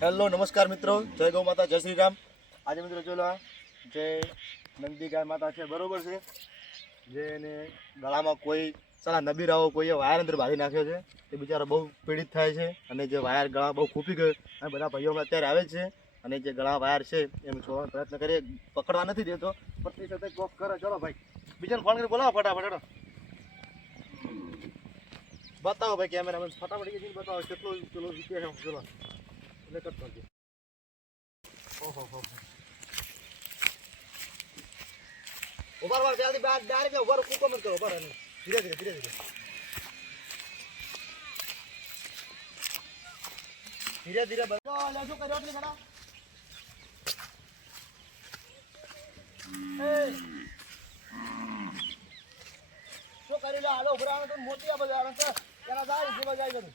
Hello, નમસ્કાર મિત્રો. જય ગૌ માતા, જય શ્રી રામ. આજે મિત્રો ચલો જે નંદી ગાય માતા છે, બરોબર છે? જે એને ગળામાં કોઈ સારા નબીરાઓ કોઈએ વાયર અંદર બાંધી નાખ્યો છે એ બિચારો બહુ પીડિત થાય છે અને જે વાયર ગળા બહુ ખૂપી ગયો અને બધા ભાઈઓ અત્યારે આવે છે અને જે ગળા વાયર છે, એમ છોડવાનો પ્રયત્ન કરીએ. પકડવા નથી દેતો, પણ તે છતાંય કોક કરે. ચલો ભાઈ, બીજાને ફોન કરી બોલાવો ફટાફટ, હેડો. બતાવો ભાઈ કેમેરામેન ફટાફટ બતાવો, કેટલું ચલો ચલો એટલે કટ કરજો. ઓહો હો ઊભા રહો જલ્દી બહાર ડાયરેક્ટ ઊભા કૂકો મત કરો, ઊભા ધીરે ધીરે ધીરે ધીરે. ધીરે ધીરે બધો શું કર્યો એટલે ઘણા શું કરી લે, હાલો ઉભરા તો મોટી આ બધા એના જાય જીવા જાય બધું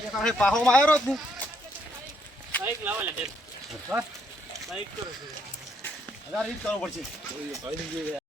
એક આપણે પાહોમાં આવ્યો જ બાઈક લાવો લે બાઈક કરો છો. હજાર રીત કરવું પડશે.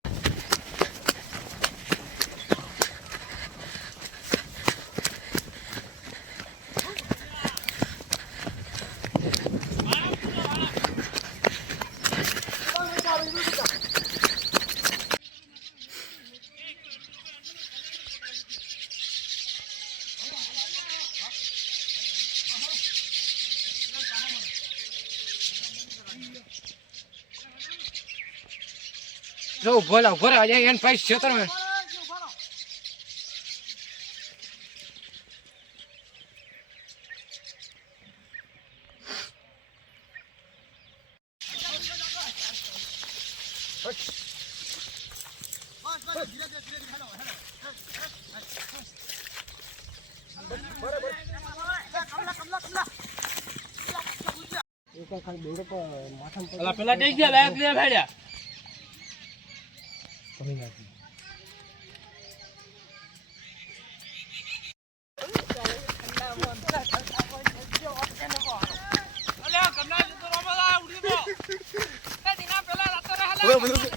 જો ઊભો લા રહે એને પૈસા છેતર મેં પેલા જઈ ગયા લાયક ભાડ્યા. રાતો રહે હવે બધું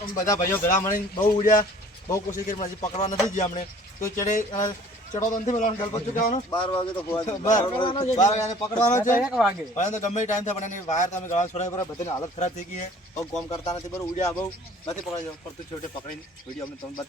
આમ બધા ભાઈઓ ભેળા મળીને બહુ ઉડ્યા, બહુ કોશિશ કરી પકડવા નથી ગયા અમને. તો ચડે ચડો નથી ડલપો શું કહેવાનો બાર વાગે તો બાર બાર વાગે પકડવાનો છે. એક વાગે. હવે તો ગમે ટાઈમ થાય પણ એની વાયર તમે ગળા છોડાય પર બધાની હાલત ખરાબ થઈ ગઈ છે. કોમ કરતા નથી બરોબર ઉડ્યા બહુ. નથી પકડાઈ પણ તું છેવટે પકડીને વીડિયો અમને તમે બતાવો.